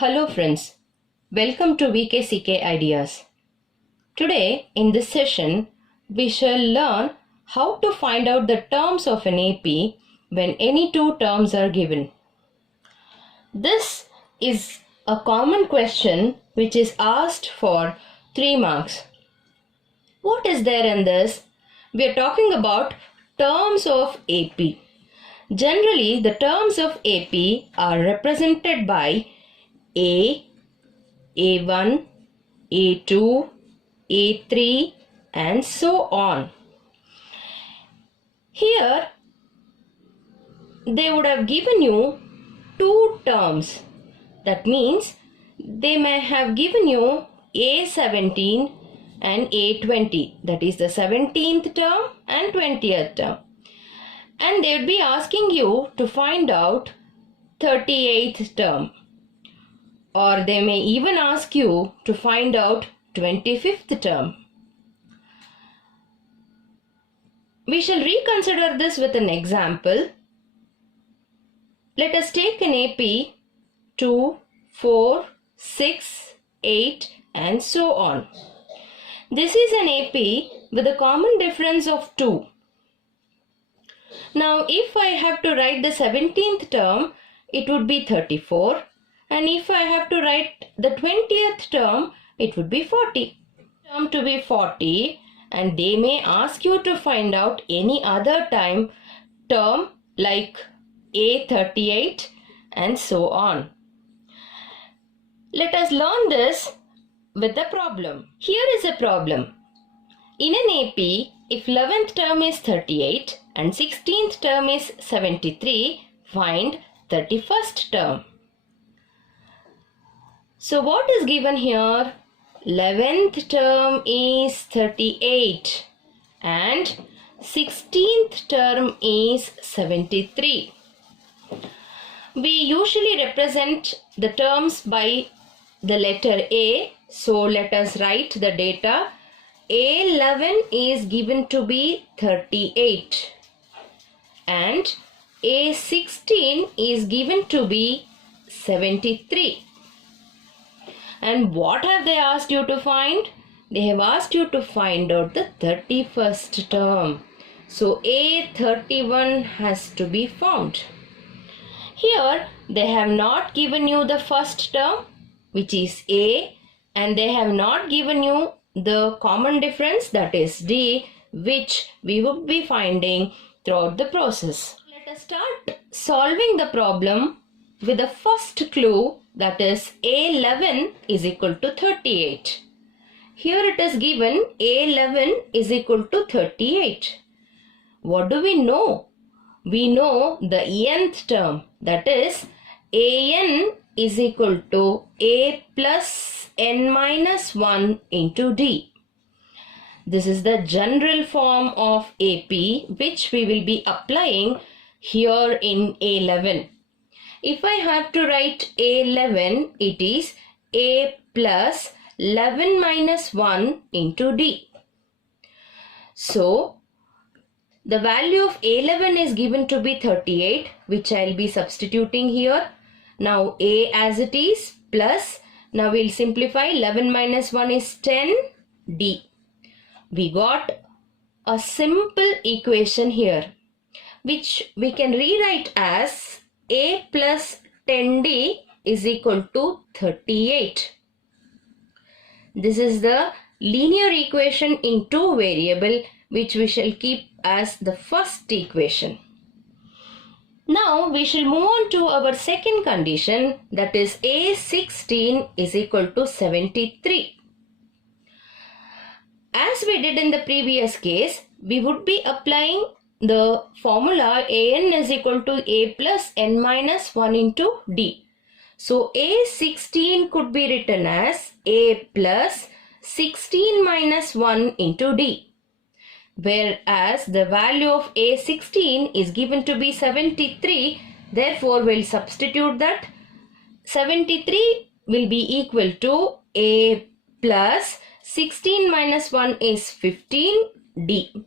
Hello friends, welcome to VKCK Ideas. Today in this session we shall learn how to find out the terms of an AP when any two terms are given. This is a common question which is asked for 3 marks. What is there in this? We are talking about terms of AP. Generally the terms of AP are represented by A, A1, A2, A3 and so on. Here they would have given you two terms. That means they may have given you A17 and A20. That is the 17th term and 20th term. And they would be asking you to find out 38th term. Or they may even ask you to find out 25th term. We shall reconsider this with an example. Let us take an AP 2, 4, 6, 8 and so on. This is an AP with a common difference of 2. Now if I have to write the 17th term, it would be 34. And if I have to write the 20th term, it would be 40. Term to be 40, and they may ask you to find out any other term like A38 and so on. Let us learn this with the problem. Here is a problem. In an AP, if 11th term is 38 and 16th term is 73, find 31st term. So what is given here? 11th term is 38 and 16th term is 73. We usually represent the terms by the letter A. So let us write the data. A11 is given to be 38 and A16 is given to be 73. And what have they asked you to find? They have asked you to find out the 31st term. So A31 has to be found. Here they have not given you the first term, which is A, and they have not given you the common difference, that is D, which we would be finding throughout the process. Let us start solving the problem with the first clue, that is A11 is equal to 38. Here it is given A11 is equal to 38. What do we know? We know the nth term, that is AN is equal to A plus N minus 1 into D. This is the general form of AP which we will be applying here in A11. If I have to write A11, it is A plus 11 minus 1 into D. So, the value of A11 is given to be 38, which I will be substituting here. Now, A as it is plus, now we will simplify, 11 minus 1 is 10, D. We got a simple equation here, which we can rewrite as A plus 10D is equal to 38. This is the linear equation in two variable, which we shall keep as the first equation. Now we shall move on to our second condition, that is A16 is equal to 73. As we did in the previous case, we would be applying the formula AN is equal to A plus N minus 1 into D. So A16 could be written as A plus 16 minus 1 into D. Whereas the value of A16 is given to be 73, therefore we'll substitute that. 73 will be equal to A plus 16 minus 1 is 15, D.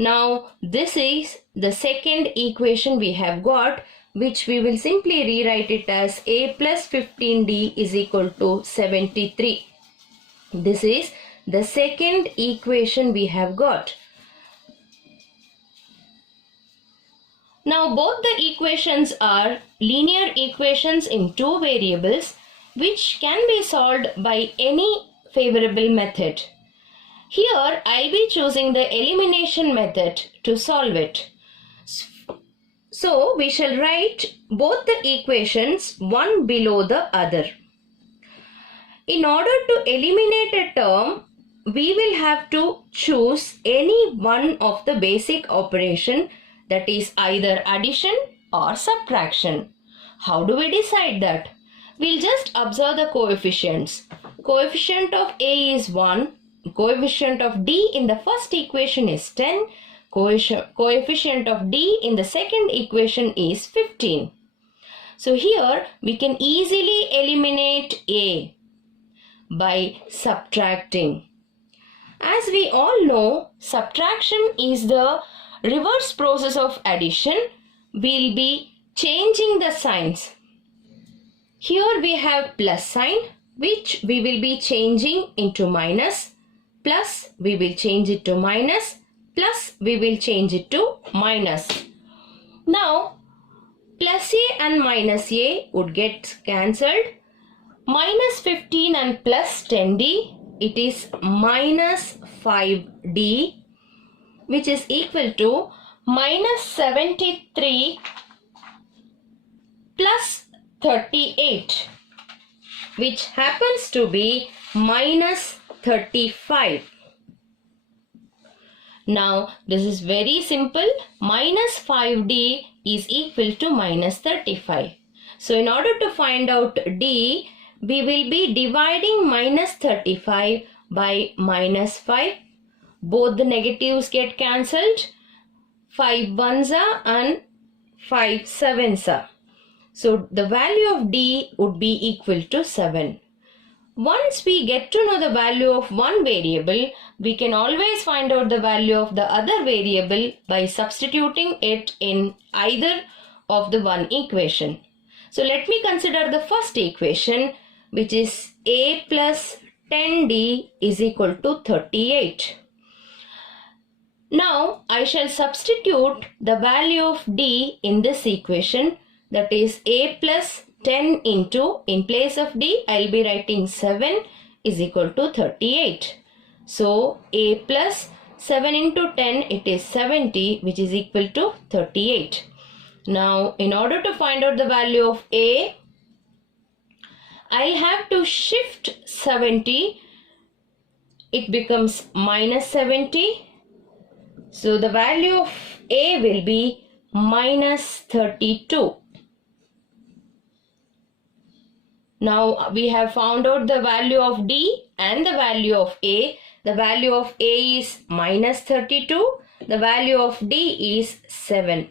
Now this is the second equation we have got, which we will simply rewrite it as a plus 15d is equal to 73. This is the second equation we have got. Now both the equations are linear equations in two variables which can be solved by any favorable method. Here I'll be choosing the elimination method to solve it. So we shall write both the equations one below the other. In order to eliminate a term, we will have to choose any one of the basic operation, that is either addition or subtraction. How do we decide that? We'll just observe the coefficients. Coefficient of A is 1. Coefficient of D in the first equation is 10. Coefficient of D in the second equation is 15. So here we can easily eliminate A by subtracting. As we all know, subtraction is the reverse process of addition. We'll be changing the signs. Here we have plus sign, which we will be changing into minus, plus we will change it to minus, plus we will change it to minus. Now plus A and minus A would get cancelled. Minus 15 and plus 10d, it is minus 5d, which is equal to minus 73 plus 38, which happens to be minus 35. Now this is very simple. Minus 5d is equal to minus 35. So in order to find out d, we will be dividing minus 35 by minus 5. Both the negatives get cancelled. 5 ones are and 5 sevens are. So the value of d would be equal to 7. Once we get to know the value of one variable, we can always find out the value of the other variable by substituting it in either of the one equation. So let me consider the first equation, which is a plus 10d is equal to 38. Now I shall substitute the value of d in this equation, that is a plus 10 into, in place of d I will be writing 7 is equal to 38. So a plus 7 into 10, it is 70, which is equal to 38. Now in order to find out the value of a, I'll have to shift 70. It becomes minus 70. So the value of a will be minus 32. Now we have found out the value of d and the value of a. The value of a is minus 32. The value of d is 7.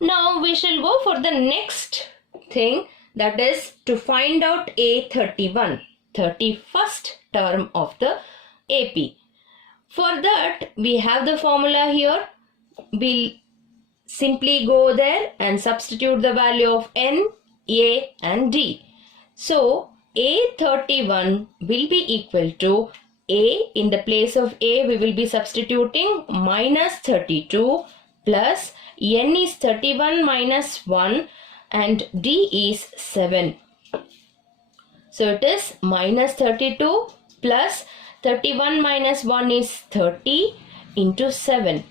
Now we shall go for the next thing, that is to find out A31, 31st term of the AP. For that we have the formula here. We'll simply go there and substitute the value of n, a and d. So A31 will be equal to a, in the place of a we will be substituting minus 32 plus n is 31 minus 1 and d is 7. So it is minus 32 plus 31 minus 1 is 30 into 7.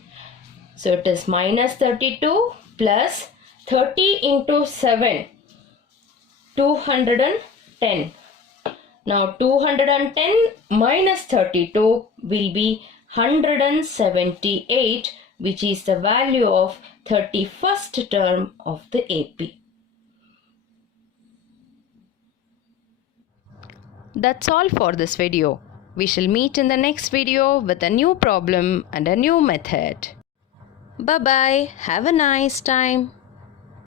So it is minus 32 plus 30 into 7, 210. Now 210 minus 32 will be 178, which is the value of 31st term of the AP. That's all for this video. We shall meet in the next video with a new problem and a new method. Bye bye. Have a nice time.